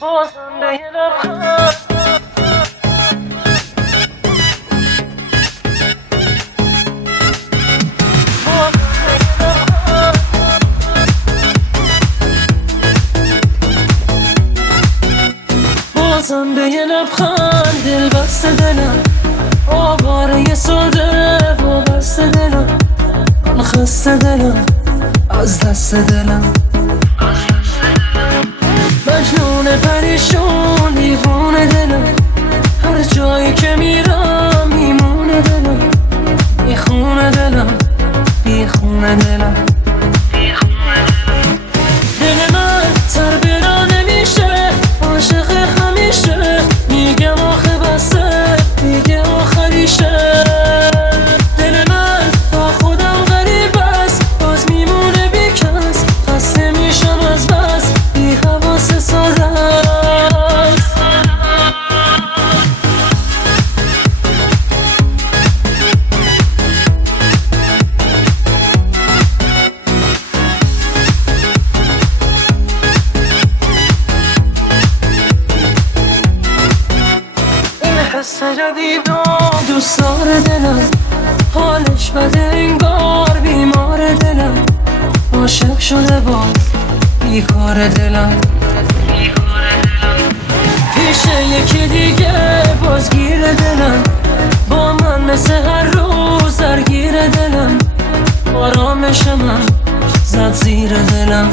بازم به یه لبخند بازم به یه لبخند دل بسته دلم آواره ساده وابسته دلم من خسته دلم از دست دلم مجنون پریشون دیوونه دلم هر جایی که میرم میمونه دلم میخونه دلم بیخونه دلم دل من تر برا نمیشه عاشق همیشه میگم آخه بسه میگه آخریشه دل من با خودم غریب است باز میمونه بیکس خسته میشم از بس بی حواس ساده است این حس جدیدم دوست داره دلم حالش بده انگار بیمار دلم عاشق شده باز بیکار دلم پیش یکی دیگه بازگیر دلم با من مثل هر روز درگیر دلم آرامش من زد زیر دلم